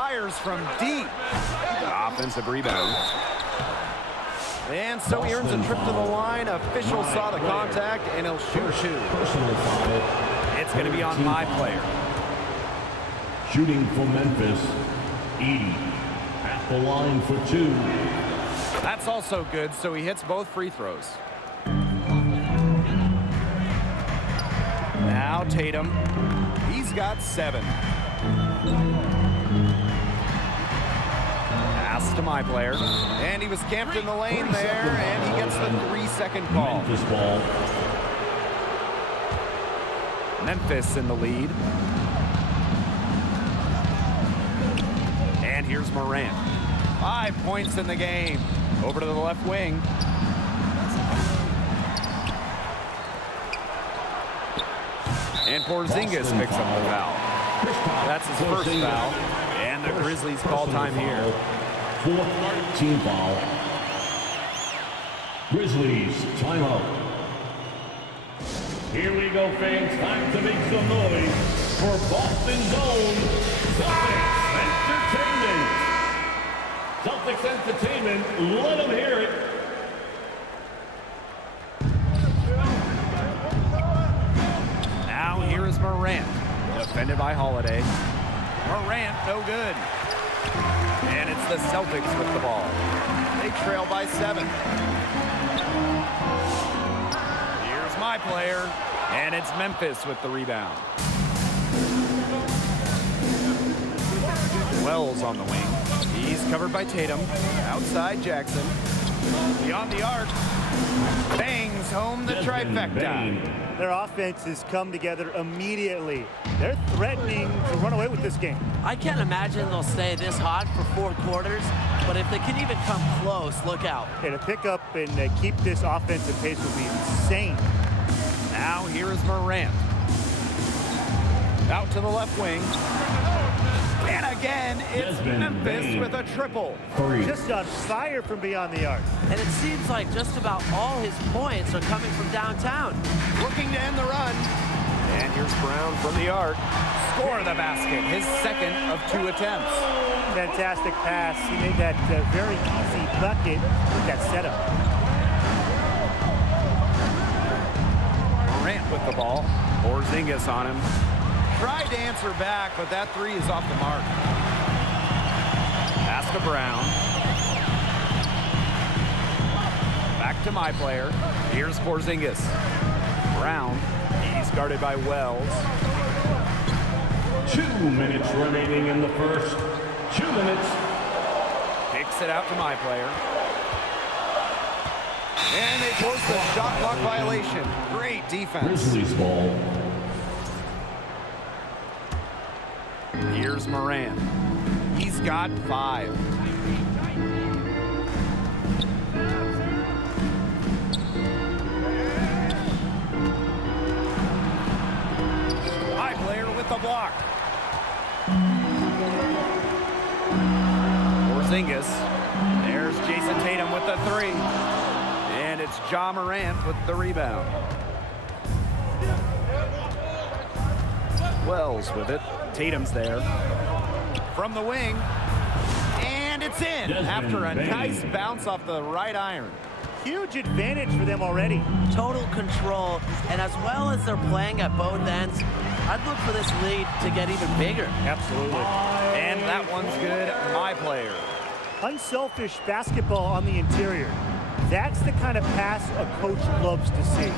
fires from deep. Offensive rebound. And so he earns a trip to the line. Official saw the contact, and he'll shoot two. It's going to be on my player. Shooting for Memphis, Edey at the line for two. That's also good, so he hits both free throws. Now Tatum. He's got 7. Pass to my player. And he was camped in the lane there, and he gets the 3-second call. Memphis ball. Memphis in the lead. And here's Morant. 5 points in the game. Over to the left wing. And Porzingis picks up the foul. That's his first foul. And the Grizzlies call time here. 4th team foul. Grizzlies timeout. Here we go, fans. Time to make some noise for Boston's own Celtics Entertainment. Let them hear it. Now here is Morant. Defended by Holiday. Morant, no good. And it's the Celtics with the ball. They trail by 7. Here's my player. And it's Memphis with the rebound. Wells on the wing. He's covered by Tatum. Outside Jackson. Beyond the arc. Bangs home the trifecta. Their offense has come together immediately. They're threatening to run away with this game. I can't imagine they'll stay this hot for 4 quarters, but if they can even come close, look out. Yeah, to pick up and keep this offensive pace would be insane. Now here is Morant. Out to the left wing. And again, it's Memphis with a triple. Just on fire from beyond the arc. And it seems like just about all his points are coming from downtown. Looking to end the run. And here's Brown from the arc. Score the basket. His second of 2 attempts. Fantastic pass. He made that very easy bucket with that setup. Morant with the ball. Porzingis on him. Tried to answer back, but that 3 is off the mark. Pass to Brown. Back to my player. Here's Porzingis. Brown. He's guarded by Wells. 2 minutes remaining in the first. 2 minutes. Kicks it out to my player. And they force the shot clock violation. Great defense. Grizzlies ball. Here's Morant. He's got 5. My player with the block. Porzingis. There's Jason Tatum with the 3. And it's Ja Morant with the rebound. Wells with it. Tatum's there. From the wing. And it's in after a nice bounce off the right iron. Huge advantage for them already. Total control, and as well as they're playing at both ends, I'd look for this lead to get even bigger. Absolutely. And that one's good. My player. Unselfish basketball on the interior. That's the kind of pass a coach loves to see.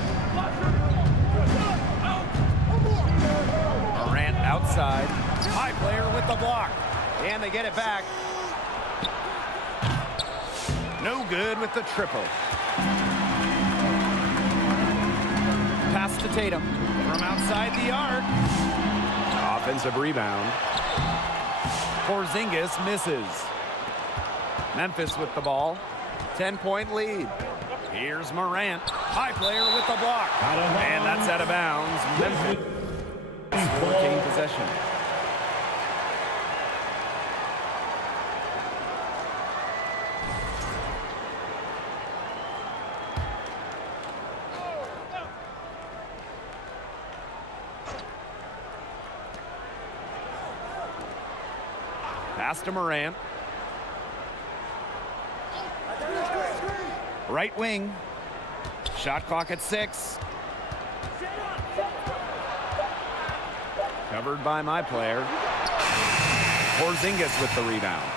Morant outside. My player with the block. And they get it back. No good with the triple. Pass to Tatum from outside the arc. Offensive rebound. Porzingis misses. Memphis with the ball. 10-point lead. Here's Morant. High player with the block. And that's out of bounds. Memphis 14 possession. Pass to Morant. Right wing. Shot clock at 6. Covered by my player. Porzingis with the rebound.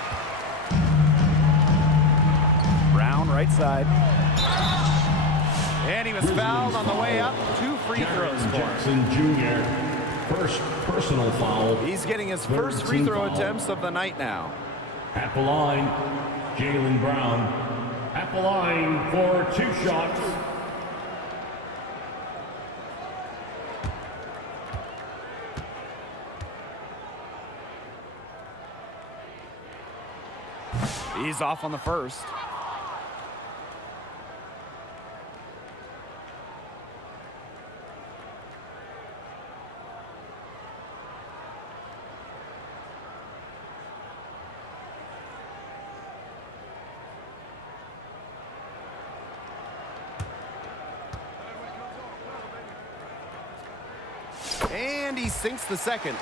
Brown right side. And he was fouled on the way up. 2 free throws for him. Jackson Jr. First personal foul. He's getting his first free throw attempts of the night now. At the line, Jaylen Brown. At the line for 2 shots. He's off on the first. And he sinks the second.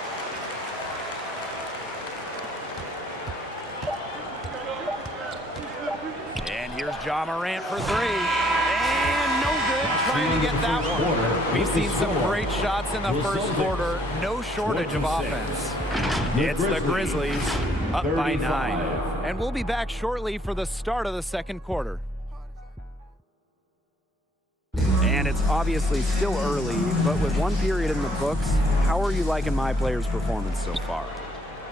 And here's Ja Morant for 3. And no good trying to get that one. We've seen some great shots in the first quarter. No shortage of offense. It's the Grizzlies up by 9. And we'll be back shortly for the start of the second quarter. And it's obviously still early, but with 1 period in the books, how are you liking my player's performance so far?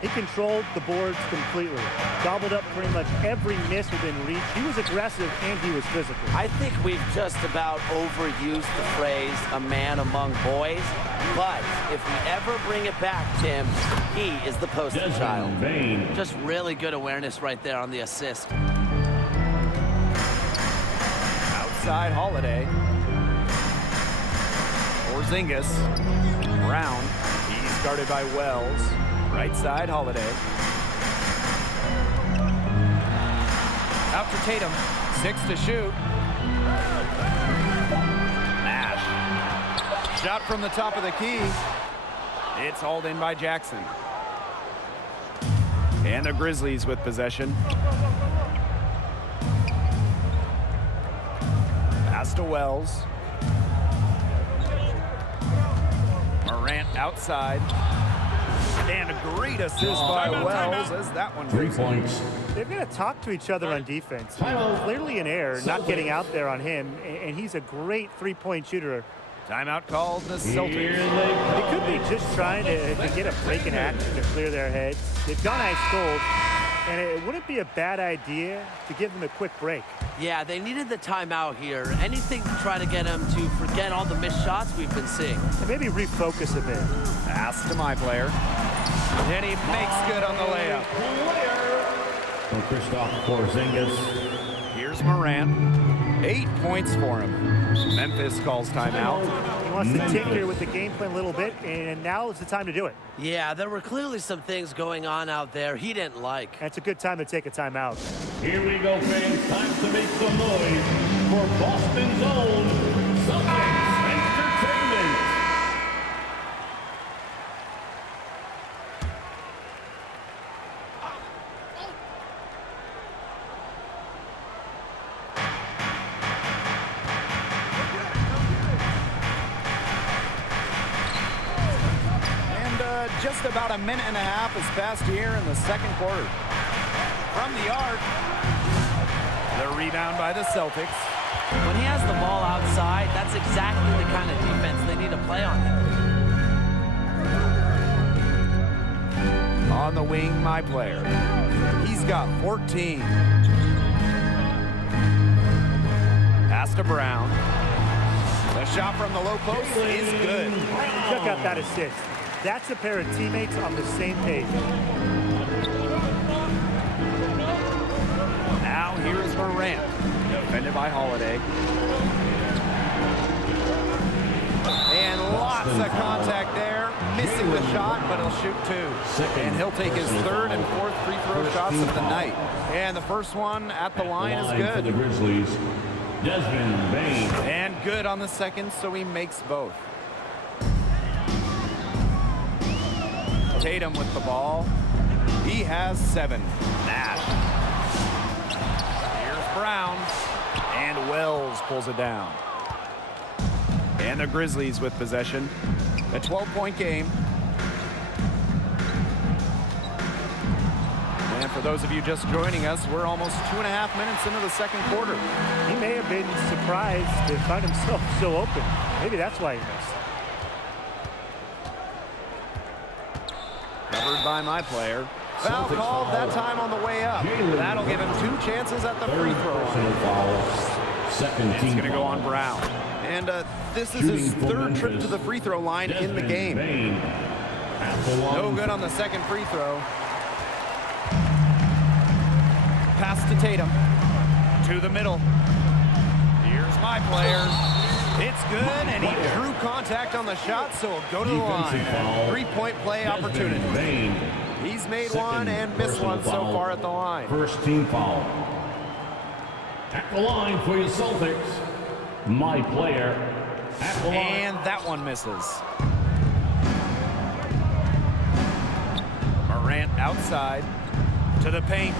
He controlled the boards completely. Gobbled up pretty much every miss within reach. He was aggressive and he was physical. I think we've just about overused the phrase "a man among boys," but if we ever bring it back, Tim, he is the poster child. Just really good awareness right there on the assist. Outside Holiday. Porzingis. Brown. He's guarded by Wells. Right side, Holiday. Out to Tatum. 6 to shoot. Nash. Shot from the top of the key. It's hauled in by Jackson. And the Grizzlies with possession. Pass to Wells. Morant outside. And a great assist by Wells as that one 3 goes. points. They're going to talk to each other on defense. Clearly an error, not getting out there on him, and he's a great three-point shooter. Timeout called the Celtics. They could be just trying to get a break in action to clear their heads. They've gone ice cold, and it wouldn't be a bad idea to give them a quick break. Yeah, they needed the timeout here. Anything to try to get them to forget all the missed shots we've been seeing. And maybe refocus a bit. Pass to my player. And he makes good on the layup. From Kristaps Porzingis. Here's Morant. 8 points for him. Memphis calls timeout. He wants to tinker with the game plan a little bit, and now is the time to do it. Yeah, there were clearly some things going on out there he didn't like. That's a good time to take a timeout. Here we go, fans. Time to make some noise for Boston's own Celtics Entertainment. Just about a minute and a half has passed here in the second quarter. From the arc, the rebound by the Celtics. When he has the ball outside, that's exactly the kind of defense they need to play on him. On the wing, my player. He's got 14. Pass to Brown. The shot from the low post is good. Check out that assist. That's a pair of teammates on the same page. Now here's Morant, defended by Holiday. And lots of contact there. Missing the shot, but he'll shoot 2. And he'll take his 3rd and 4th free throw shots of the night. And the first one at the line is For the good. Grizzlies, Desmond Bain. And good on the second, so he makes both. Tatum with the ball. He has 7. Nash. Here's Brown. And Wells pulls it down. And the Grizzlies with possession. A 12-point game. And for those of you just joining us, we're almost 2.5 minutes into the second quarter. He may have been surprised to find himself so open. Maybe that's why he missed. Covered by my player. Foul called that time on the way up. That'll give him 2 chances at the free throw line. It's going to go on Brown. And this is his 3rd trip to the free throw line in the game. No good on the second free throw. Pass to Tatum. To the middle. Here's my player. It's good, and he drew contact on the shot, so he'll go to the line. 3-point play opportunity. He's made one and missed one so far at the line. First team foul. At the line for your Celtics, my player. At the line. And that one misses. Morant outside to the paint.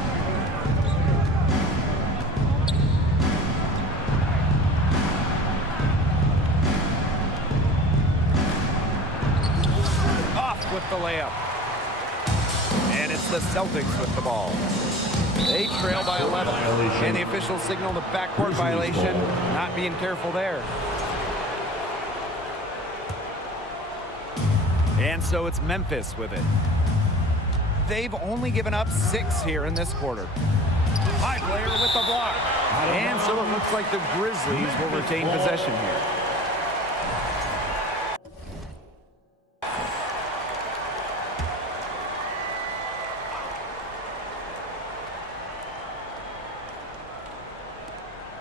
Off with the layup. And it's the Celtics with the ball. They trail by 11. And the officials signal the backcourt violation. Not being careful there. And so it's Memphis with it. They've only given up 6 here in this quarter. High player with the block. And so it looks like the Grizzlies will retain possession here.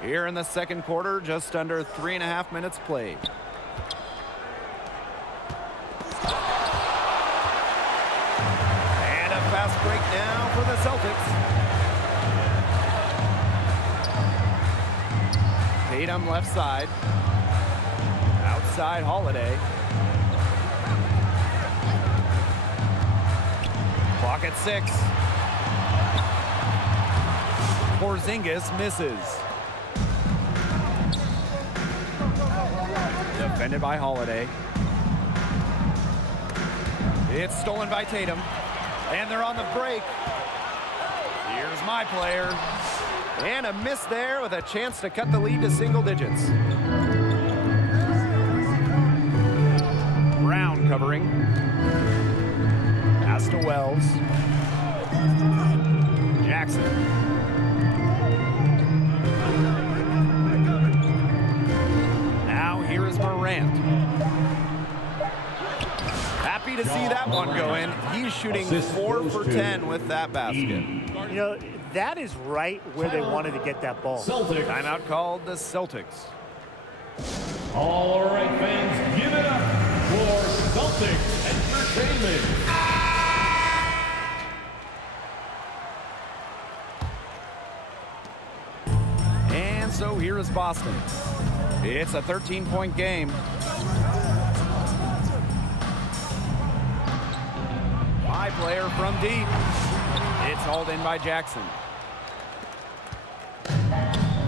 Here in the second quarter, just under 3.5 minutes played. And a fast break now for the Celtics. Tatum left side. Outside Holiday. Clock at 6. Porzingis misses. Defended by Holiday. It's stolen by Tatum. And they're on the break. Here's my player. And a miss there with a chance to cut the lead to single digits. Brown covering. Pass to Wells. Jackson. Here is Morant. Happy to see that one go in. He's shooting 4 for 10 with that basket. You know, that is right where they wanted to get that ball. Celtics. Timeout called the Celtics. All right, fans, give it up for Celtics Entertainment. And so here is Boston. It's a 13-point game. My player from deep. It's hauled in by Jackson.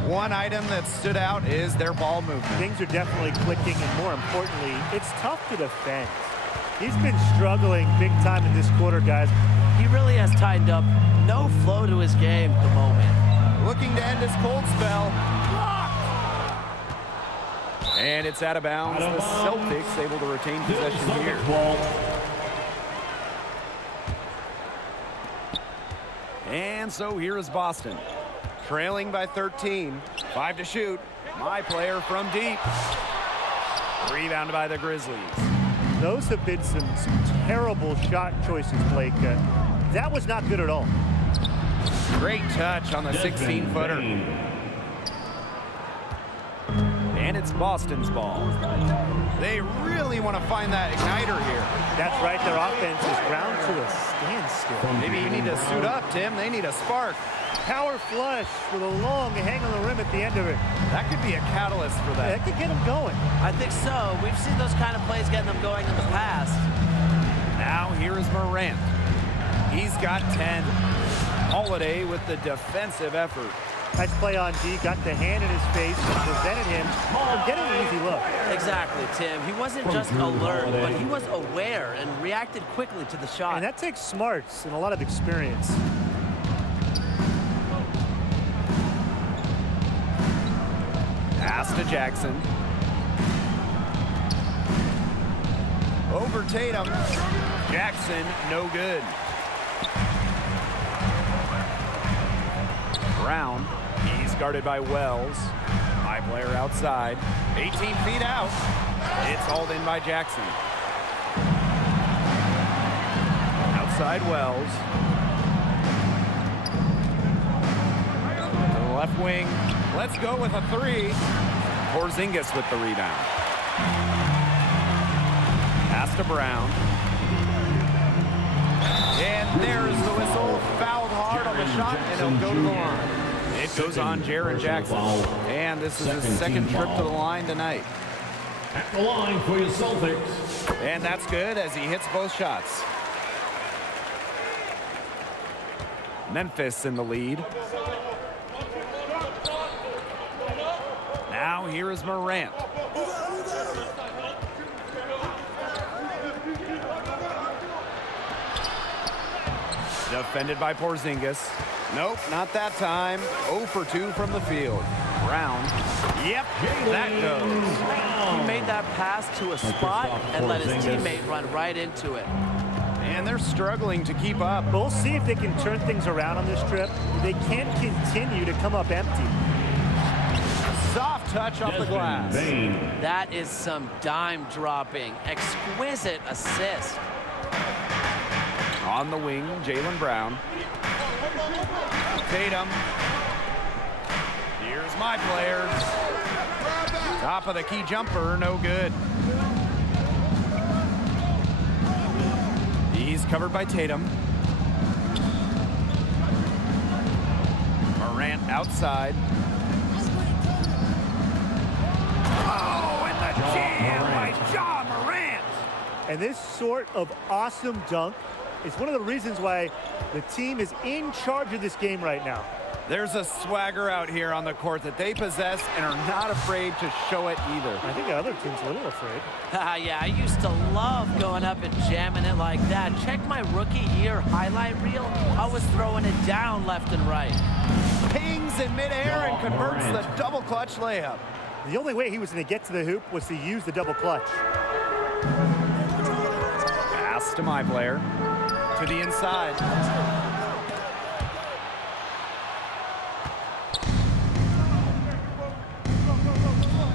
One item that stood out is their ball movement. Things are definitely clicking, and more importantly, it's tough to defend. He's been struggling big time in this quarter, guys. He really has tightened up. No flow to his game at the moment. Looking to end his cold spell. And it's out of bounds. The Celtics able to retain possession here. And so here is Boston. Trailing by 13. 5 to shoot. My player from deep. Rebounded by the Grizzlies. Those have been some terrible shot choices, Blake. That was not good at all. Great touch on the 16-footer. And it's Boston's ball. They really want to find that igniter here. That's right. Their offense is ground to a standstill. Maybe you need to suit up, Tim. They need a spark. Power flush with a long hang on the rim at the end of it. That could be a catalyst for that. That could get them going. I think so. We've seen those kind of plays getting them going in the past. Now here is Morant. He's got 10. Holiday with the defensive effort. Nice play on D. Got the hand in his face and prevented him from getting an easy look. Exactly, Tim. He wasn't just alert, but he was aware and reacted quickly to the shot. And that takes smarts and a lot of experience. Pass to Jackson. Over Tatum. Jackson, no good. Brown, he's guarded by Wells. High player outside. 18 feet out. It's hauled in by Jackson. Outside Wells. To the left wing. Let's go with a three. Porzingis with the rebound. Pass to Brown. And there's the whistle. Fouled hard on the shot, and he'll go to the line. It goes on Jaren Jackson. And this is his second trip to the line tonight. At the line for your Celtics. And that's good as he hits both shots. Memphis in the lead. Now here is Morant. Defended by Porzingis. Nope, not that time. 0 for 2 from the field. Brown. Yep, that goes. He made that pass to a spot and let his teammate run right into it. And they're struggling to keep up. We'll see if they can turn things around on this trip. They can't continue to come up empty. Soft touch off the glass. That is some dime dropping. Exquisite assist. On the wing, Jaylen Brown. Tatum. Here's my player. Top of the key jumper, no good. He's covered by Tatum. Morant outside. Oh, and the jam by Ja Morant. And this sort of awesome dunk is one of the reasons why the team is in charge of this game right now. There's a swagger out here on the court that they possess and are not afraid to show it either. I think the other team's a little afraid. Yeah, I used to love going up and jamming it like that. Check my rookie year highlight reel. I was throwing it down left and right. Pings in midair and converts the double clutch layup. The only way he was going to get to the hoop was to use the double clutch. Pass to my player. To the inside.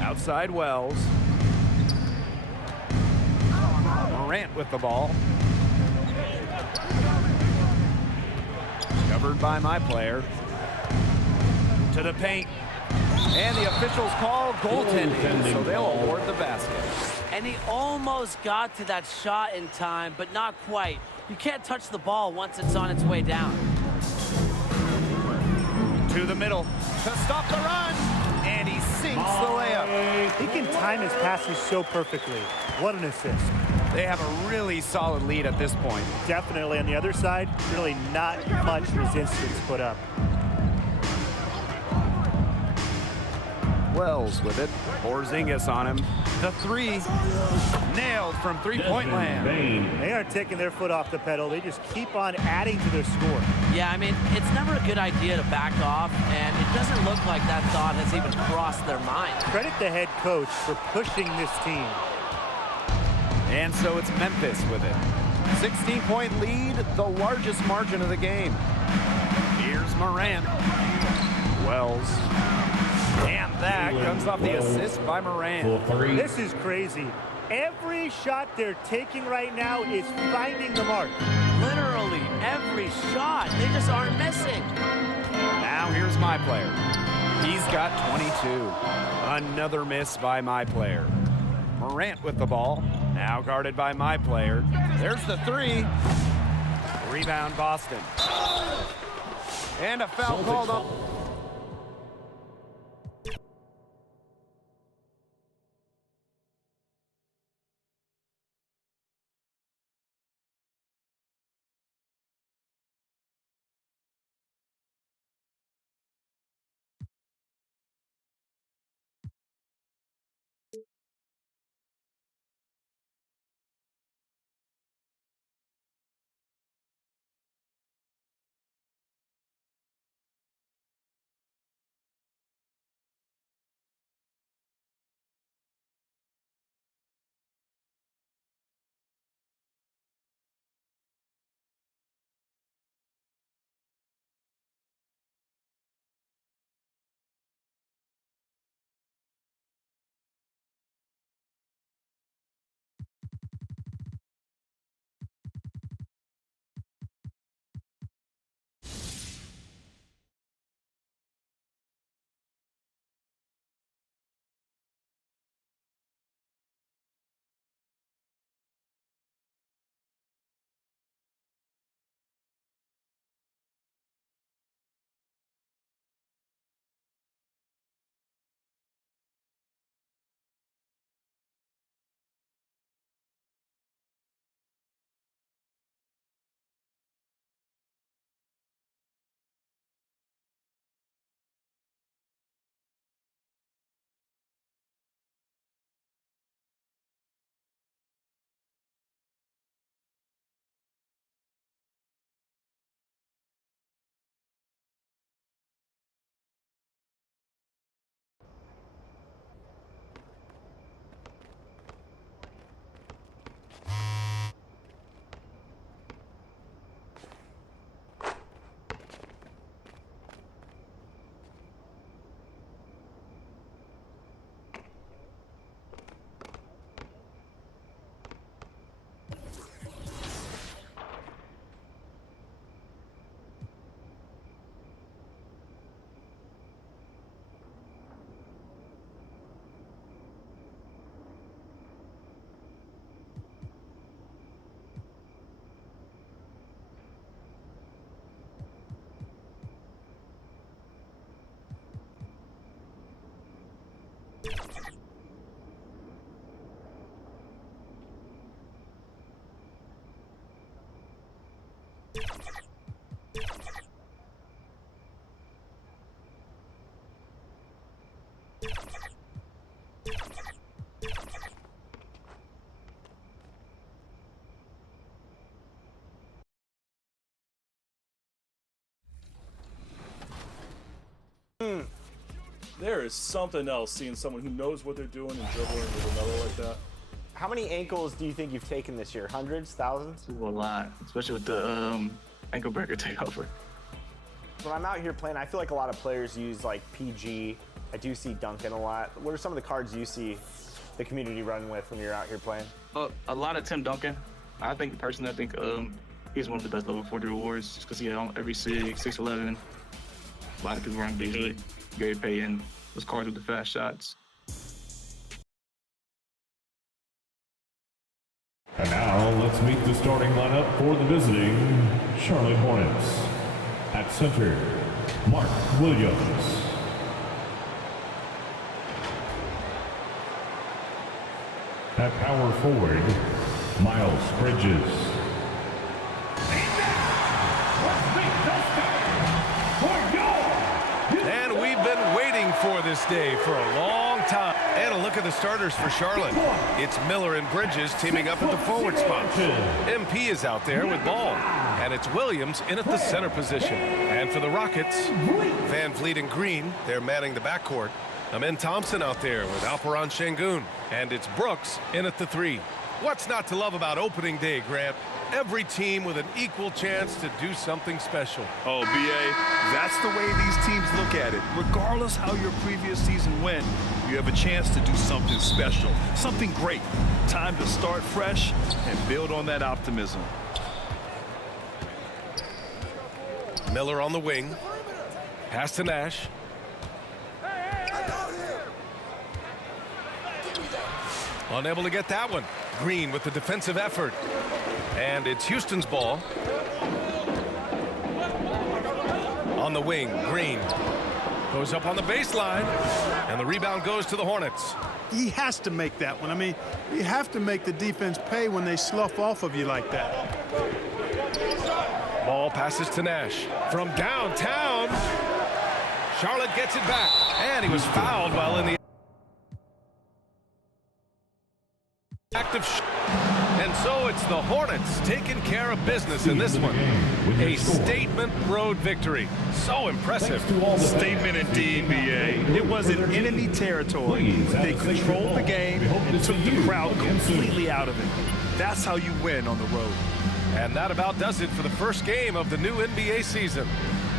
Outside Wells. Morant with the ball. Covered by my player. To the paint. And the officials call goaltending, so they'll award the basket. And he almost got to that shot in time, but not quite. You can't touch the ball once it's on its way down. To the middle to stop the run, and he sinks the layup. He can time his passes so perfectly. What an assist. They have a really solid lead at this point. Definitely on the other side, really not much resistance put up. Wells with it. Porzingis on him. The three. Nailed from three-point land. They aren't taking their foot off the pedal. They just keep on adding to their score. Yeah, I mean, it's never a good idea to back off, and it doesn't look like that thought has even crossed their mind. Credit the head coach for pushing this team. And so it's Memphis with it. 16-point lead, the largest margin of the game. Here's Morant. Wells. And that comes off the assist by Morant. This is crazy. Every shot they're taking right now is finding the mark. Literally every shot. They just aren't missing. Now here's my player. He's got 22. Another miss by my player. Morant with the ball. Now guarded by my player. There's the three. Rebound Boston. And a foul called up. There is something else seeing someone who knows what they're doing and dribbling with another like that. How many ankles do you think you've taken this year? Hundreds, thousands? A lot, especially with the ankle breaker takeover. When I'm out here playing, I feel like a lot of players use like PG. I do see Duncan a lot. What are some of the cards you see the community running with when you're out here playing? A lot of Tim Duncan. I think personally, he's one of the best level 40 rewards just because he had every 6'11". A lot of people run Beasley, Gary Payton, those cards with the fast shots. And now let's meet the starting lineup for the visiting Charlotte Hornets. At center, Mark Williams. At power forward, Miles Bridges. And we've been waiting for this day for a long time. And a look at the starters for Charlotte. It's Miller and Bridges teaming up at the forward spot. MP is out there with ball. And it's Williams in at the center position. And for the Rockets, Van Vliet and Green, they're manning the backcourt. Amen Thompson out there with Alperon Şengün. And it's Brooks in at the 3. What's not to love about opening day, Grant? Every team with an equal chance to do something special. Oh, B.A., that's the way these teams look at it. Regardless how your previous season went, you have a chance to do something special, something great. Time to start fresh and build on that optimism. Miller on the wing. Pass to Nash. Unable to get that one. Green with the defensive effort. And it's Houston's ball. On the wing, Green goes up on the baseline. And the rebound goes to the Hornets. He has to make that one. I mean, you have to make the defense pay when they slough off of you like that. Ball passes to Nash. From downtown, Charlotte gets it back. And he was fouled while in the active. And so it's the Hornets taking care of business in this one. A statement road victory. So impressive. Statement indeed, B.A. It was in enemy territory, but they controlled the game and took the crowd completely out of it. That's how you win on the road. And that about does it for the first game of the new NBA season.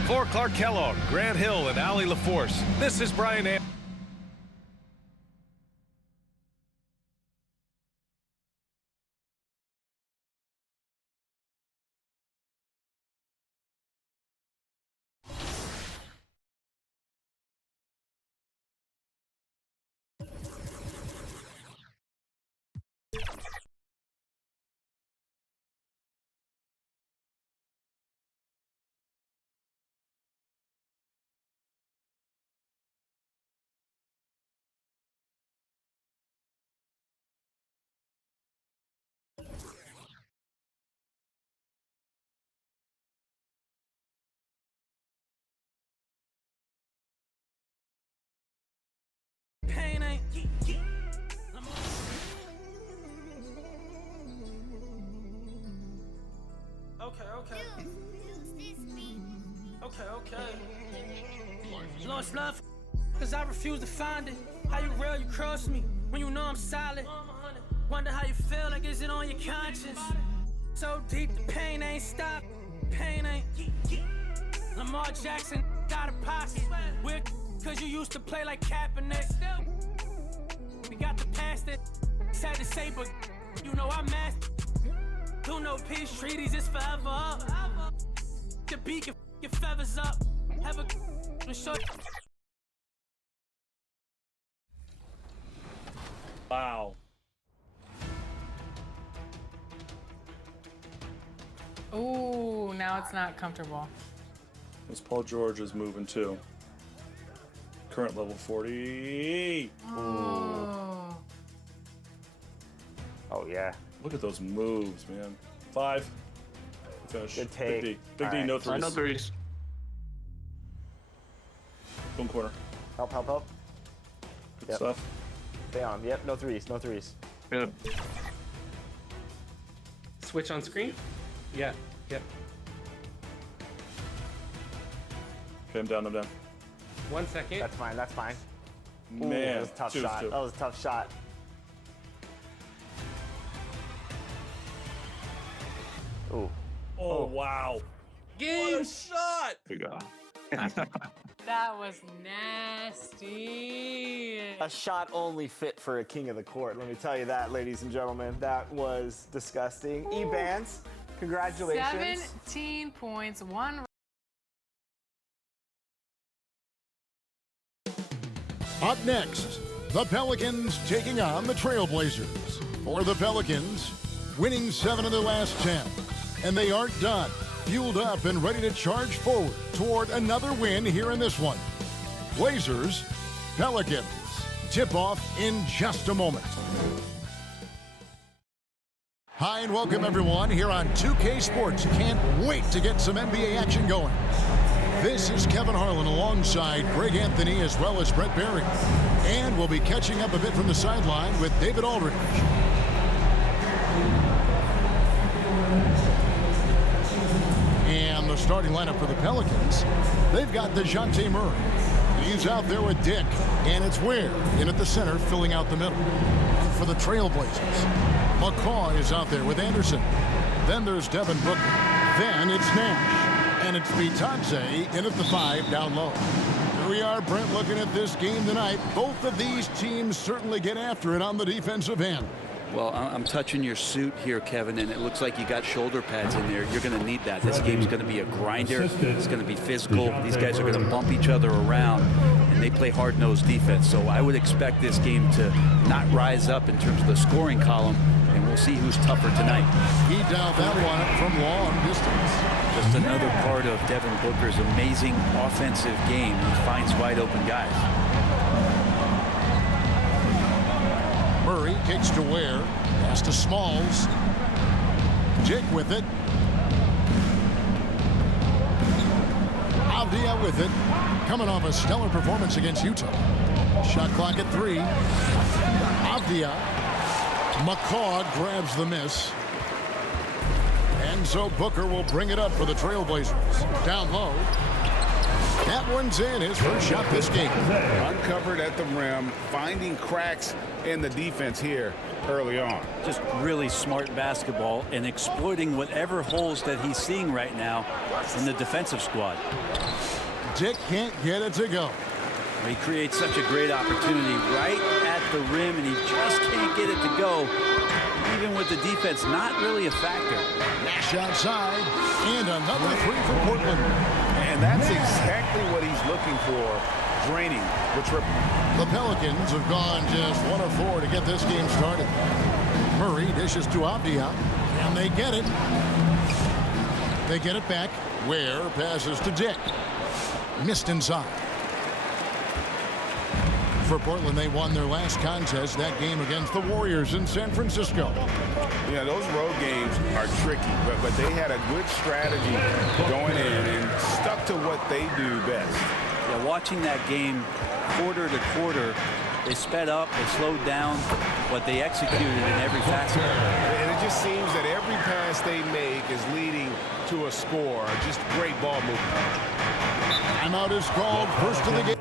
For Clark Kellogg, Grant Hill, and Allie LaForce, this is Brian Anderson. Pain ain't. Okay. Lost love, cause I refuse to find it. How you real, you cross me when you know I'm solid. Wonder how you feel, like is it on your conscience? So deep, the pain ain't stopped. Pain ain't. Lamar Jackson got a posse. We're cause you used to play like Kaepernick. We got the past that sad to say, but you know I'm mad. Do no peace treaties, it's forever up. The beat your feathers up. Have a show. Wow. Ooh, now it's not comfortable. This Paul George is moving too. Current level 40. Oh. Oh, yeah. Look at those moves, man. 5. Finish. Good take. Big D, no threes. No threes. Boom corner. Help. Good stuff. Stay on. Yep, no threes. Yep. Switch on screen? Yeah, yep. Okay, I'm down. 1 second. That's fine. That's fine. Ooh, Man, that was a tough 2-2. shot. That was a tough shot. Ooh. Oh, wow. Game shot. There you go. That was nasty. A shot only fit for a king of the court. Let me tell you that, ladies and gentlemen. That was disgusting. Ebans, congratulations. 17 points, 1. Up next, the Pelicans taking on the Trailblazers. For the Pelicans, winning 7 of their last 10. And they aren't done. Fueled up and ready to charge forward toward another win here in this one. Blazers, Pelicans. Tip-off in just a moment. Hi and welcome everyone here on 2K Sports. Can't wait to get some NBA action going. This is Kevin Harlan alongside Greg Anthony as well as Brett Barry. And we'll be catching up a bit from the sideline with David Aldridge. And the starting lineup for the Pelicans, they've got DeJounte Murray. He's out there with Dick, and it's Ware in at the center filling out the middle. For the Trailblazers, McCaw is out there with Anderson. Then there's Devin Booker. Then it's Nash. And it's Bitadze in at the 5 down low. Here we are, Brent, looking at this game tonight. Both of these teams certainly get after it on the defensive end. Well, I'm touching your suit here, Kevin, and it looks like you got shoulder pads in there. You're going to need that. This game's going to be a grinder. It's going to be physical. These guys are going to bump each other around, and they play hard-nosed defense. So I would expect this game to not rise up in terms of the scoring column, and we'll see who's tougher tonight. He dialed that one up from long distance. Just another part of Devin Booker's amazing offensive game. He finds wide-open guys. Murray kicks to Ware. Pass to Smalls. Jake with it. Avdia with it. Coming off a stellar performance against Utah. Shot clock at 3. Avdia. McCaw grabs the miss. And so Booker will bring it up for the Trailblazers. Down low. That one's in. His first shot this game. Uncovered at the rim, finding cracks in the defense here early on. Just really smart basketball and exploiting whatever holes that he's seeing right now in the defensive squad. Dick can't get it to go. He creates such a great opportunity right at the rim, and he just can't get it to go. Even with the defense not really a factor. Nash outside, and another 3 for Portland. And that's exactly what he's looking for, draining the triple. The Pelicans have gone just 1 of 4 to get this game started. Murray dishes to Avdia, and they get it. They get it back. Ware passes to Dick. Missed inside. For Portland, they won their last contest, that game against the Warriors in San Francisco. Yeah, those road games are tricky, but they had a good strategy going in and stuck to what they do best. Yeah, watching that game quarter to quarter, they sped up, they slowed down, but they executed in every facet. And it just seems that every pass they make is leading to a score. Just great ball movement. Timeout is called. First of the game.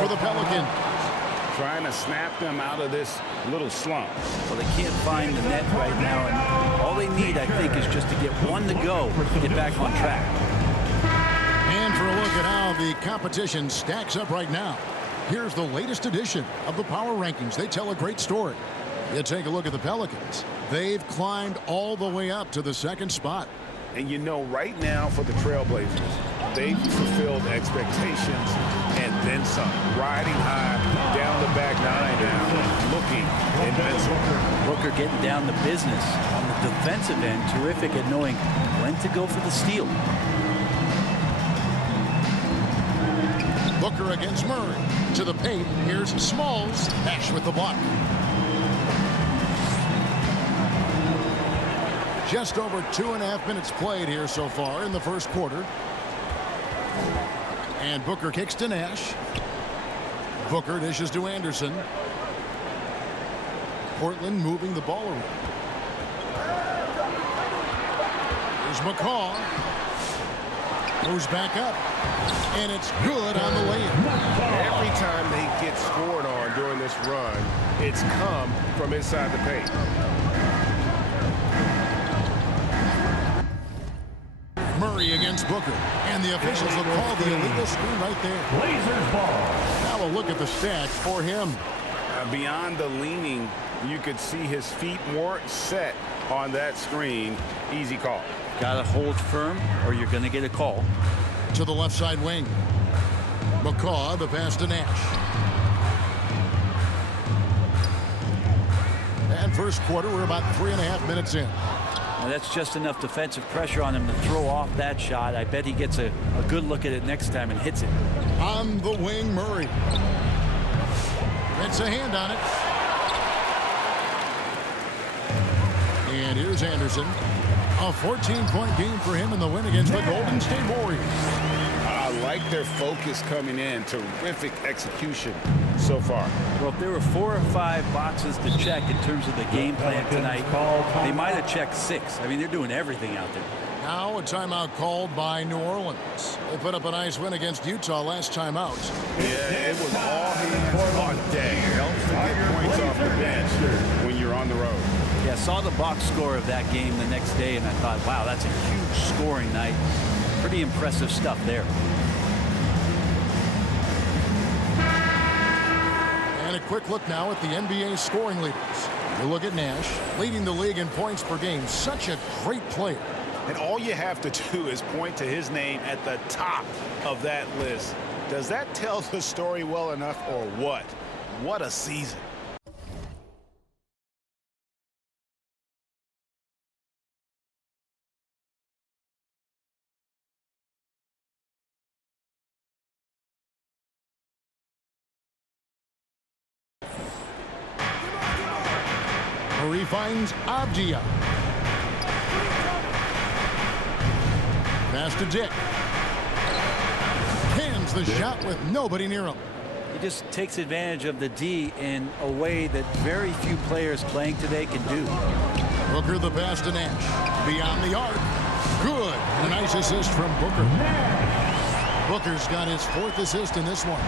For the Pelicans. Trying to snap them out of this little slump. Well, they can't find the net right now, and all they need, I think, is just to get one to go to get back on track. And for a look at how the competition stacks up right now, here's the latest edition of the Power Rankings. They tell a great story. You take a look at the Pelicans. They've climbed all the way up to the 2nd spot. And you know, right now for the Trailblazers, they've fulfilled expectations and then some. Riding high down the back 9 now, looking invincible. Booker getting down to business on the defensive end. Terrific at knowing when to go for the steal. Booker against Murray. To the paint. Here's Smalls. Nash with the block. Just over 2.5 minutes played here so far in the first quarter. And Booker kicks to Nash. Booker dishes to Anderson. Portland moving the ball around. Here's McCaw. Moves back up. And it's good on the layup. Every time they get scored on during this run, it's come from inside the paint. Murray against Booker. And the officials will call the illegal screen right there. Blazers ball. Now a look at the stats for him. Beyond the leaning, you could see his feet weren't set on that screen. Easy call. Got to hold firm or you're going to get a call. To the left side wing. McCaw, the pass to Nash. And first quarter, we're about 3.5 minutes in. Now that's just enough defensive pressure on him to throw off that shot. I bet he gets a good look at it next time and hits it. On the wing, Murray. Gets a hand on it. And here's Anderson. A 14-point game for him in the win against the Golden State Warriors. I like their focus coming in. Terrific execution so far. Well, if there were 4 or 5 boxes to check in terms of the game plan tonight, they might have checked 6. I mean, they're doing everything out there. Now a timeout called by New Orleans. They put up a nice win against Utah last time out. Yeah, it was all hands on deck. Helps to get points off the bench when you're on the road. Yeah, saw the box score of that game the next day, and I thought, wow, that's a huge scoring night. Pretty impressive stuff there. And a quick look now at the NBA scoring leaders. You look at Nash, leading the league in points per game. Such a great player. And all you have to do is point to his name at the top of that list. Does that tell the story well enough or what? What a season. Murray finds Avdia. Pass to Dick. Hands the shot with nobody near him. He just takes advantage of the D in a way that very few players playing today can do. Booker the pass to Nash. Beyond the arc. Good. A nice assist from Booker. Booker's got his 4th assist in this one.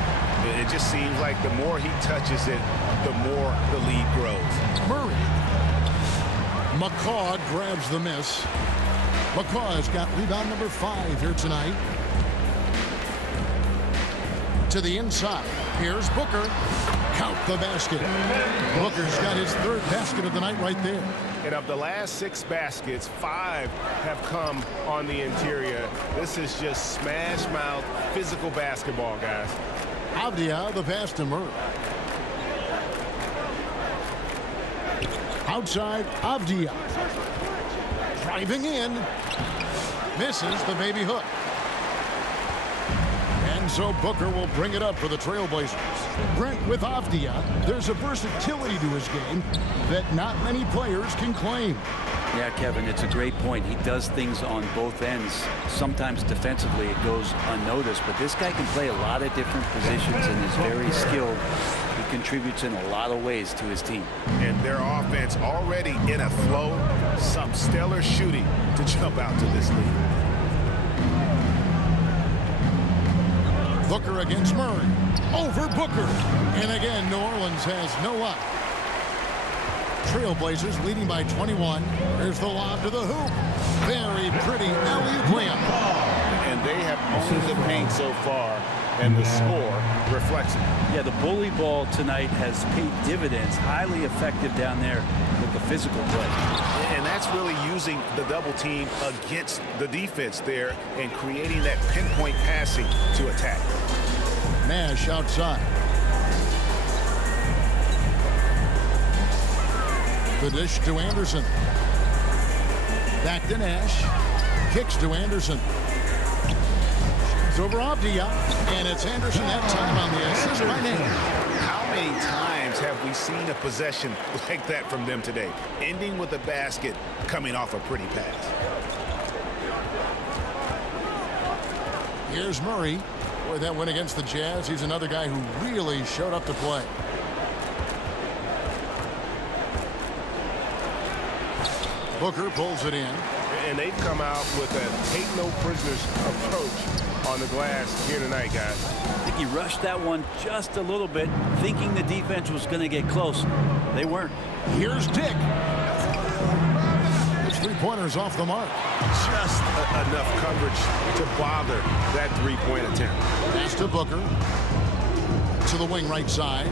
It just seems like the more he touches it, the more the lead grows. Murray. McCaw grabs the miss. McCaw has got rebound number 5 here tonight. To the inside. Here's Booker. Count the basket. Booker's got his 3rd basket of the night right there. And of the last 6 baskets, 5 have come on the interior. This is just smash mouth physical basketball, guys. Avdia the pass to Murray. Outside, Avdia. Driving in. Misses the baby hook. And so Booker will bring it up for the Trailblazers. Brent, with Avdia, there's a versatility to his game that not many players can claim. Yeah, Kevin, it's a great point. He does things on both ends. Sometimes defensively it goes unnoticed, but this guy can play a lot of different positions and is very skilled. He contributes in a lot of ways to his team. And their offense already in a flow. Some stellar shooting to jump out to this lead. Booker against Murray. Over Booker. And again, New Orleans has no luck. Trailblazers leading by 21. There's the lob to the hoop. Very pretty alley-oop layup. And they have owned the paint so far, and the score reflects it. Yeah, the bully ball tonight has paid dividends. Highly effective down there with the physical play. And that's really using the double team against the defense there and creating that pinpoint passing to attack. Nash outside. The dish to Anderson. Back to Nash. Kicks to Anderson. It's over Avdia. And it's Anderson that time on the assist by Nash. How many times times have we seen a possession like that from them today? Ending with a basket, coming off a pretty pass. Here's Murray. Boy, that win against the Jazz. He's another guy who really showed up to play. Booker pulls it in. And they've come out with a take-no-prisoners approach on the glass here tonight, guys. I think he rushed that one just a little bit, thinking the defense was going to get close. They weren't. Here's Dick. His three-pointer's off the mark. Just enough coverage to bother that three-point attempt. Pass to Booker. To the wing right side.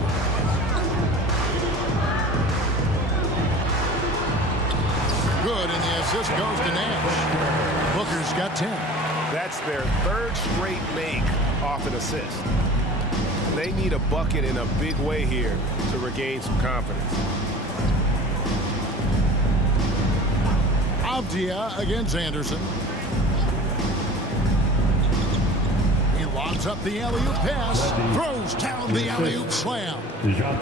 Good, and the assist goes to Nash. Booker's got 10. That's their third straight make off an assist. They need a bucket in a big way here to regain some confidence. Avdia against Anderson. He lobs up the alley-oop pass. Throws down the alley-oop slam.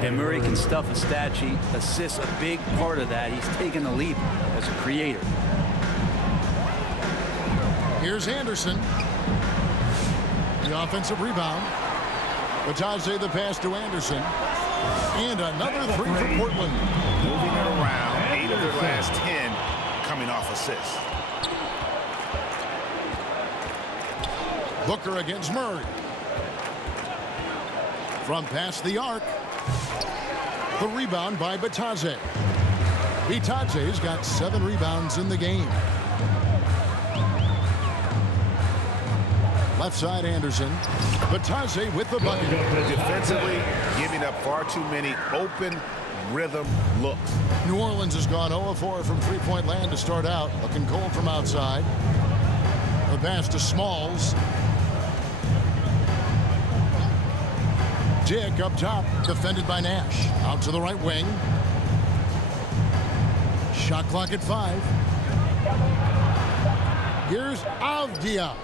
And Murray can stuff a stat sheet. Assists a big part of that. He's taken the leap as a creator. Here's Anderson. The offensive rebound. Batadze the pass to Anderson. And another three for Portland. Moving it around. 8 of their last 10 coming off assists. Booker against Murray. From past the arc. The rebound by Batadze. Batadze's got 7 rebounds in the game. Left side Anderson. Batadze with the bucket. Defensively, giving up far too many open rhythm looks. New Orleans has gone 0-4 from three-point land to start out. Looking cold from outside. The pass to Smalls. Dick up top, defended by Nash. Out to the right wing. Shot clock at 5. Here's Avdia.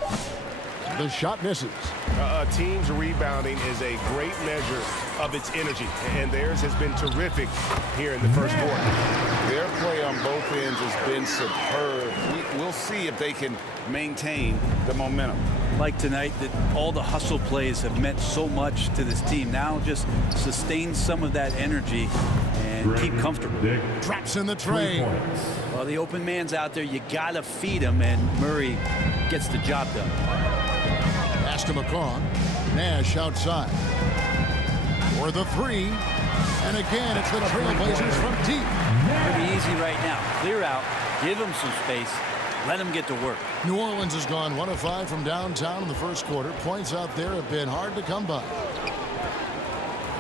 The shot misses. A team's rebounding is a great measure of its energy, and theirs has been terrific here in the first quarter. Their play on both ends has been superb. We'll see if they can maintain the momentum. Like tonight, that all the hustle plays have meant so much to this team. Now just sustain some of that energy and keep comfortable. Drops in the tray. Well, the open man's out there. You got to feed him, and Murray gets the job done. Pass to McCaw. Nash outside. For the 3. And again, it's the Trailblazers from deep. Pretty easy right now. Clear out. Give him some space. Let him get to work. New Orleans has gone 1 of 5 from downtown in the first quarter. Points out there have been hard to come by.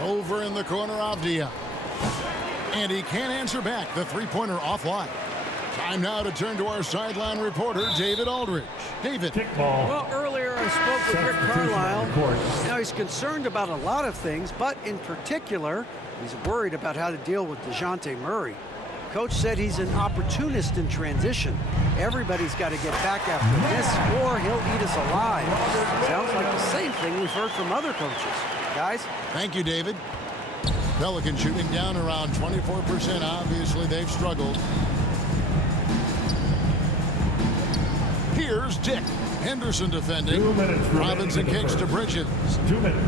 Over in the corner, Avdia. And he can't answer back. The three-pointer offline. Time now to turn to our sideline reporter, David Aldridge. David. Well, earlier I spoke with Rick Carlisle. Now he's concerned about a lot of things, but in particular, he's worried about how to deal with DeJounte Murray. Coach said he's an opportunist in transition. Everybody's got to get back after this, or he'll eat us alive. Sounds like the same thing we've heard from other coaches. Guys? Thank you, David. Pelicans shooting down around 24%. Obviously, they've struggled. Here's Dick. Henderson defending. 2 minutes. Robinson kicks to Bridges. 2 minutes.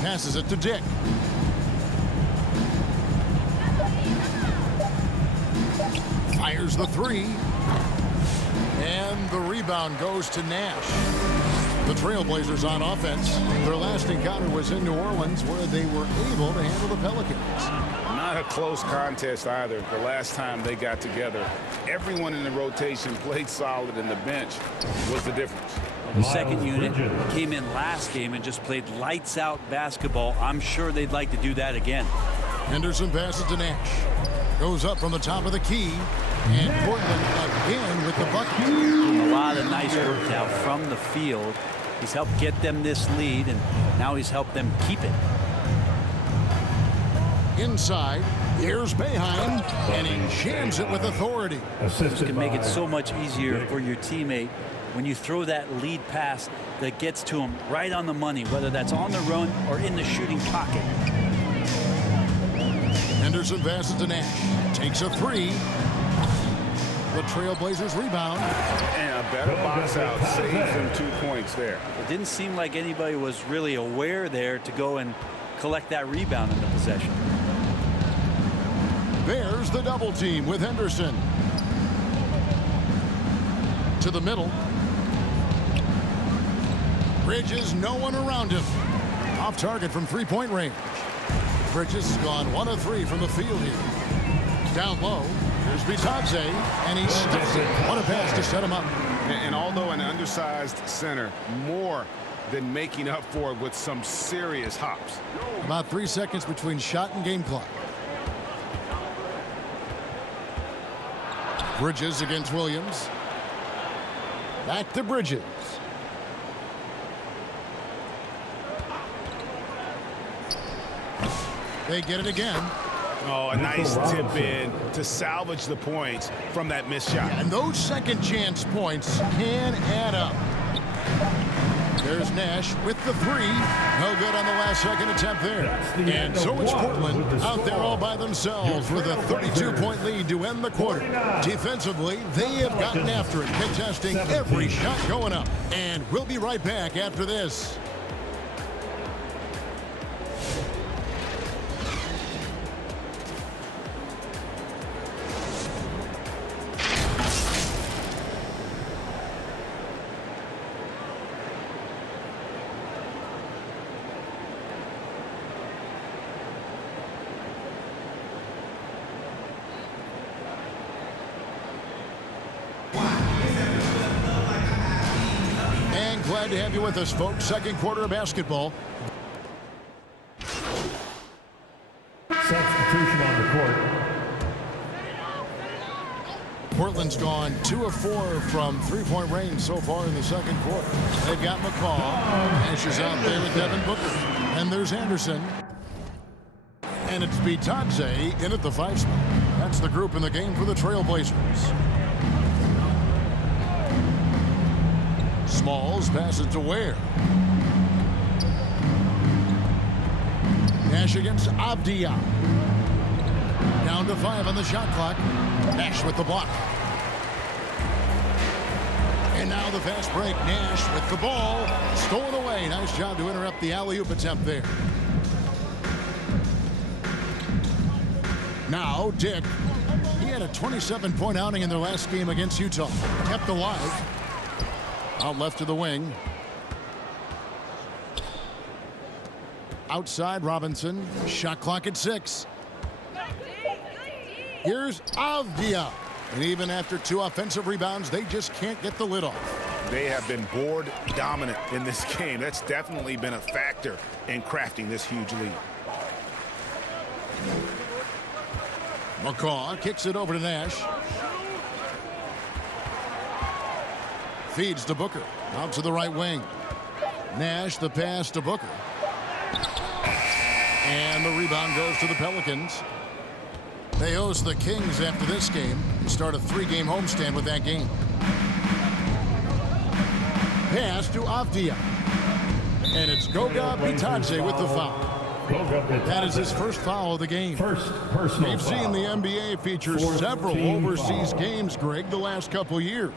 Passes it to Dick. Fires the 3. And the rebound goes to Nash. The Trailblazers on offense. Their last encounter was in New Orleans, where they were able to handle the Pelicans. Not a close contest either. The last time they got together, everyone in the rotation played solid, and the bench was the difference. The second unit came in last game and just played lights out basketball. I'm sure they'd like to do that again. Henderson passes to Nash. Goes up from the top of the key. And Portland again with the bucket. A lot of nice work now from the field. He's helped get them this lead, and now he's helped them keep it. Inside, here's Boeheim, and he jams it with authority. This can make it so much easier for your teammate when you throw that lead pass that gets to him right on the money, whether that's on the run or in the shooting pocket. Henderson passes to Nash. Takes a three. The Trailblazers rebound. And a better box out saves them 2 points there. It didn't seem like anybody was really aware there to go and collect that rebound in the possession. There's the double team with Henderson. To the middle. Bridges, no one around him. Off target from three-point range. Bridges has gone 1 of 3 from the field here. Down low. Here's Bitadze, and he stuffs it. What a pass to set him up. And although an undersized center, more than making up for it with some serious hops. About 3 seconds between shot and game clock. Bridges against Williams. Back to Bridges. They get it again. Oh, a nice tip in to salvage the points from that missed shot. And those second chance points can add up. There's Nash with the three. No good on the last second attempt there. And so it's Portland out there all by themselves with a 32-point lead to end the quarter. Defensively, they have gotten after it, contesting every shot going up. And we'll be right back after this. Glad to have you with us, folks. Second quarter of basketball. Substitution on the court. Portland's gone 2 of 4 from three-point range so far in the second quarter. They've got McCaw. Nash is out there with Devin Booker. And there's Anderson. And it's Bitadze in at the 5 spot. That's the group in the game for the Trailblazers. Smalls passes to Ware. Nash against Avdia. Down to 5 on the shot clock. Nash with the block. And now the fast break. Nash with the ball. Stolen away. Nice job to interrupt the alley-oop attempt there. Now Dick. He had a 27-point outing in their last game against Utah. Kept alive. Out left to the wing. Outside Robinson. Shot clock at 6. Here's Avdia. And even after 2 offensive rebounds, they just can't get the lid off. They have been board dominant in this game. That's definitely been a factor in crafting this huge lead. McCaw kicks it over to Nash. Feeds to Booker. Out to the right wing. Nash the pass to Booker. And the rebound goes to the Pelicans. They host the Kings after this game and start a 3-game homestand with that game. Pass to Avdia. And it's Goga Bitadze with the foul. That is his first foul of the game. We've seen the NBA feature several overseas games, Greg, the last couple years.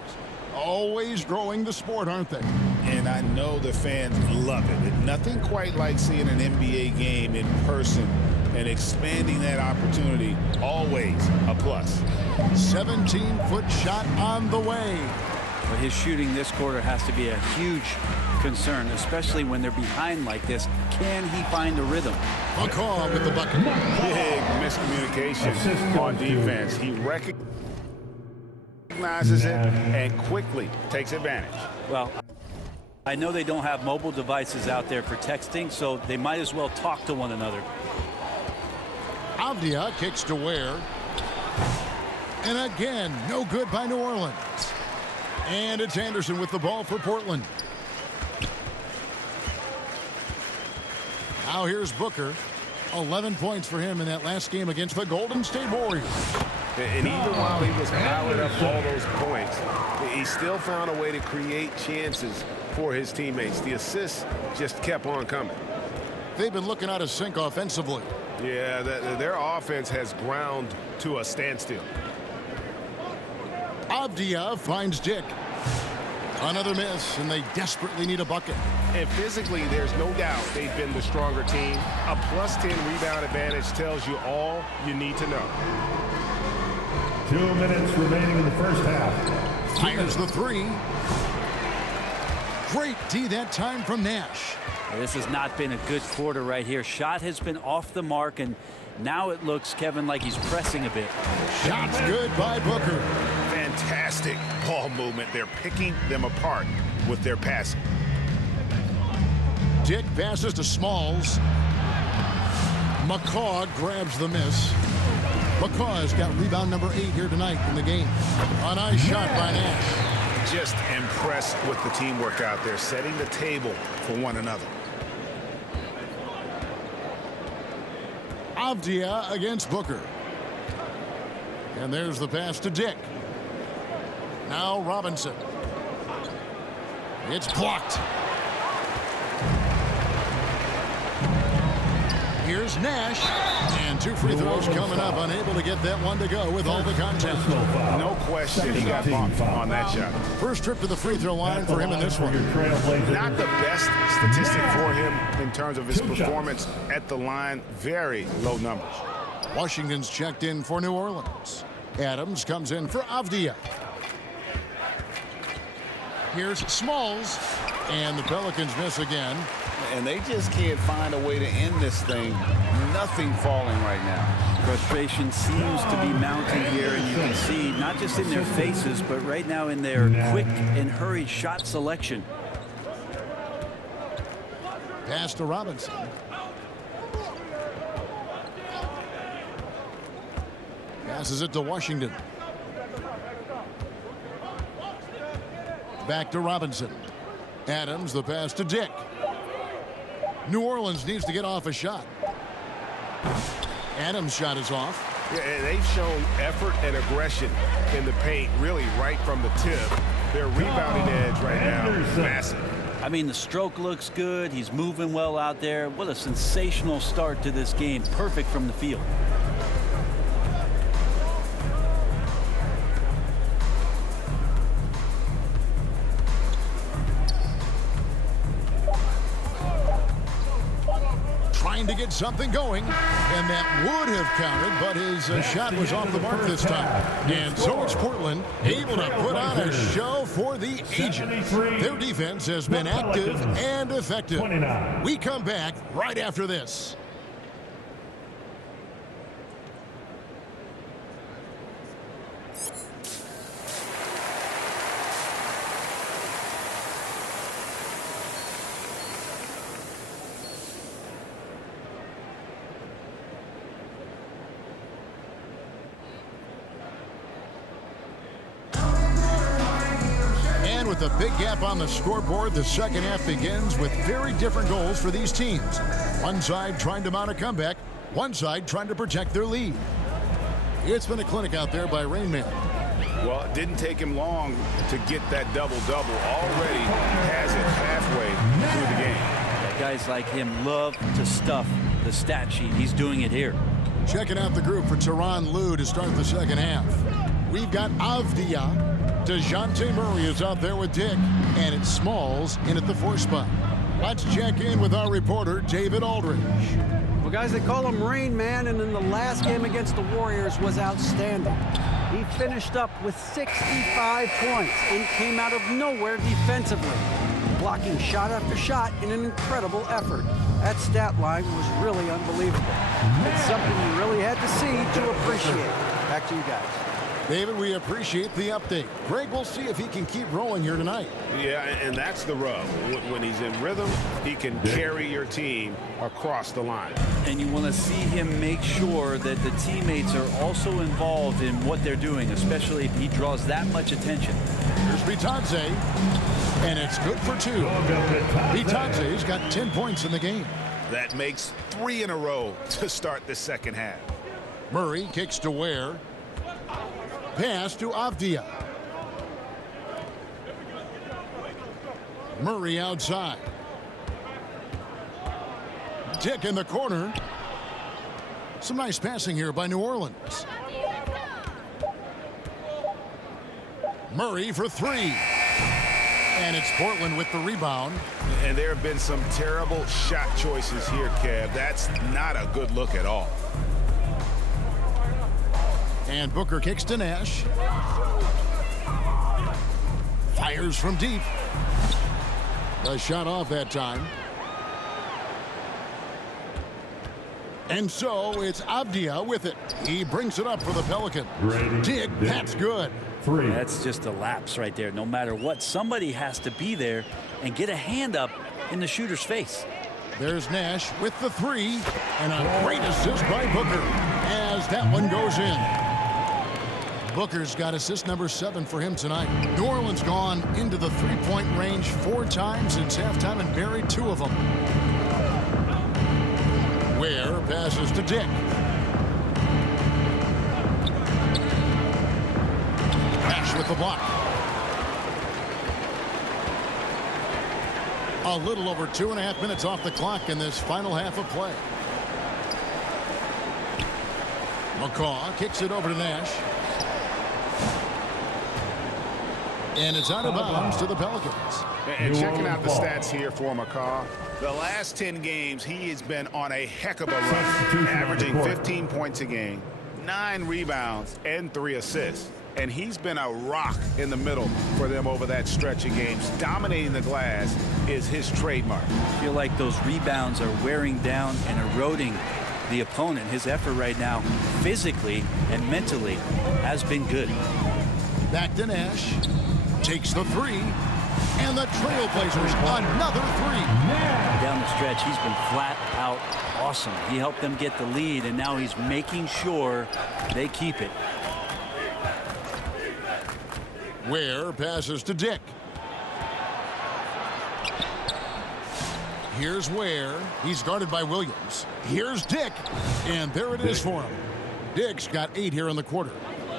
Always growing the sport, aren't they? And I know the fans love it. Nothing quite like seeing an NBA game in person and expanding that opportunity. Always a plus. 17-foot shot on the way. But his shooting this quarter has to be a huge concern, especially when they're behind like this. Can he find a rhythm? McCaw with the bucket. Big miscommunication on defense. He recognizes it and quickly takes advantage. Well, I know they don't have mobile devices out there for texting, so they might as well talk to one another. Avdia kicks to Ware. And again, no good by New Orleans. And it's Anderson with the ball for Portland. Now here's Booker. 11 points for him in that last game against the Golden State Warriors. And even while he was piling up all those points, he still found a way to create chances for his teammates. The assists just kept on coming. They've been looking out of sync offensively. Yeah, their offense has ground to a standstill. Avdia finds Dick. Another miss, and they desperately need a bucket. And physically, there's no doubt they've been the stronger team. A +10 rebound advantage tells you all you need to know. 2 minutes remaining in the first half. Fires the three. Great D that time from Nash. This has not been a good quarter right here. Shot has been off the mark, and now it looks, Kevin, like he's pressing a bit. Shots good by Booker. Fantastic ball movement. They're picking them apart with their passing. Dick passes to Smalls. McCaw grabs the miss. McCaw has got rebound number 8 here tonight in the game. A nice shot by Nash. Just impressed with the teamwork out there, setting the table for one another. Avdia against Booker. And there's the pass to Dick. Now Robinson. It's blocked. Here's Nash. And 2 free throws coming up. Unable to get that one to go with all the contact. No question he got bumped on that shot. First trip to the free throw line for him in this one. Not the best statistic for him in terms of his performance at the line. Very low numbers. Washington's checked in for New Orleans. Adams comes in for Avdia. Here's Smalls. And the Pelicans miss again. And they just can't find a way to end this thing. Nothing falling right now. Frustration seems to be mounting here, and you can see not just in their faces, but right now in their quick and hurried shot selection. Pass to Robinson. Passes it to Washington. Back to Robinson. Adams, the pass to Dick. New Orleans needs to get off a shot. Adams' shot is off. Yeah, and they've shown effort and aggression in the paint, really right from the tip. Their rebounding edge right now is massive. I mean, the stroke looks good. He's moving well out there. What a sensational start to this game. Perfect from the field. To get something going, and that would have counted, but his shot was off the mark this time. And so it's Portland able to put on a show for the Agents. Their defense has been active and effective. We come back right after this. With a big gap on the scoreboard, the second half begins with very different goals for these teams. One side trying to mount a comeback, one side trying to protect their lead. It's been a clinic out there by Rain Man. Well, it didn't take him long to get that double-double. Already has it halfway through the game. Yeah, guys like him love to stuff the stat sheet. He's doing it here. Checking out the group for Tyronn Lue to start the second half. We've got Avdia. DeJounte Murray is out there with Dick, and it's Smalls in at the 4 spot. Let's check in with our reporter, David Aldridge. Well, guys, they call him Rain Man, and in the last game against the Warriors was outstanding. He finished up with 65 points and came out of nowhere defensively, blocking shot after shot in an incredible effort. That stat line was really unbelievable. It's something you really had to see to appreciate. Back to you guys. David, we appreciate the update. Greg, we'll see if he can keep rolling here tonight. Yeah, and that's the rub. When he's in rhythm, he can carry your team across the line. And you want to see him make sure that the teammates are also involved in what they're doing, especially if he draws that much attention. Here's Bitadze, and it's good for 2. Bitadze's got 10 points in the game. That makes 3 in a row to start the second half. Murray kicks to Ware. Pass to Avdia. Murray outside. Dick in the corner. Some nice passing here by New Orleans. Murray for three. And it's Portland with the rebound. And there have been some terrible shot choices here, Kev. That's not a good look at all. And Booker kicks to Nash. Fires from deep. The shot off that time. And so it's Avdia with it. He brings it up for the Pelicans. Dig, that's good. That's just a lapse right there. No matter what, somebody has to be there and get a hand up in the shooter's face. There's Nash with the three. And a great assist by Booker as that one goes in. Booker's got assist number 7 for him tonight. New Orleans gone into the three-point range 4 times since halftime and buried 2 of them. Ware passes to Dick. Nash with the block. A little over 2.5 minutes off the clock in this final half of play. McCaw kicks it over to Nash. And it's out of bounds to the Pelicans. And checking out the stats here for McCaw. The last 10 games, he has been on a heck of a run, averaging 15 points a game, 9 rebounds, and 3 assists. And he's been a rock in the middle for them over that stretch of games. Dominating the glass is his trademark. I feel like those rebounds are wearing down and eroding the opponent. His effort right now, physically and mentally, has been good. Back to Nash. Takes the three. And the Trailblazers another three. Down the stretch, he's been flat out awesome. He helped them get the lead, and now he's making sure they keep it. Ware passes to Dick. Here's Ware. He's guarded by Williams. Here's Dick. And there it is for him. Dick's got 8 here in the quarter.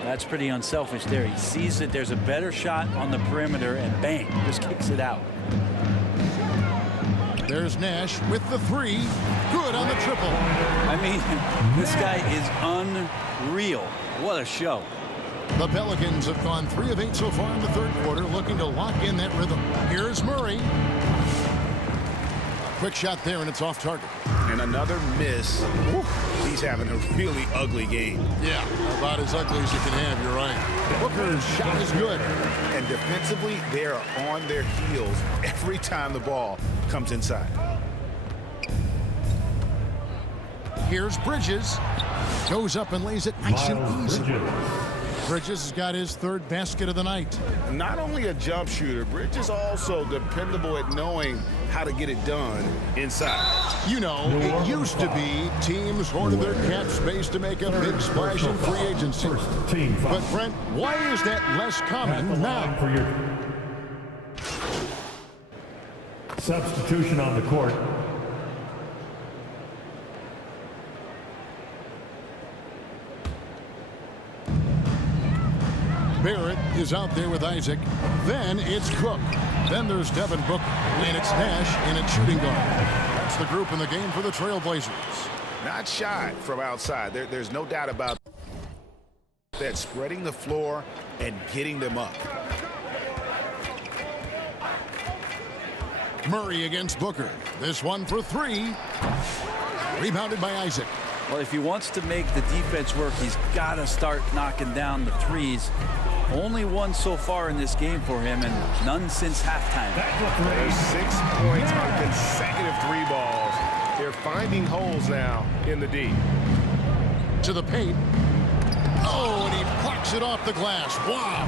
That's pretty unselfish there. He sees that there's a better shot on the perimeter and bang, just kicks it out. There's Nash with the three. Good on the triple. I mean, this guy is unreal. What a show. The Pelicans have gone 3 of 8 so far in the third quarter, looking to lock in that rhythm. Here's Murray. A quick shot there, and it's off target. And another miss. Woo. He's having a really ugly game. Yeah, about as ugly as you can have, you're right. Booker's shot is good. And defensively, they are on their heels every time the ball comes inside. Here's Bridges. Goes up and lays it nice and easy. Bridges has got his 3rd basket of the night. Not only a jump shooter, Bridges also dependable at knowing how to get it done inside. You know, it used to be teams hoarded their cap space to make a big splash in free agency. But Brent, why is that less common now? For your substitution on the court. Barrett is out there with Isaac. Then it's Cook. Then there's Devin Booker. And it's Nash in a shooting guard. That's the group in the game for the Trailblazers. Not shy from outside. There's no doubt about that. Spreading the floor and getting them up. Murray against Booker. This one for 3. Rebounded by Isaac. Well, if he wants to make the defense work, he's got to start knocking down the threes. Only one so far in this game for him, and none since halftime. There's 6 points on consecutive 3 balls. They're finding holes now in the D. To the paint. Oh, and he plucks it off the glass. Wow.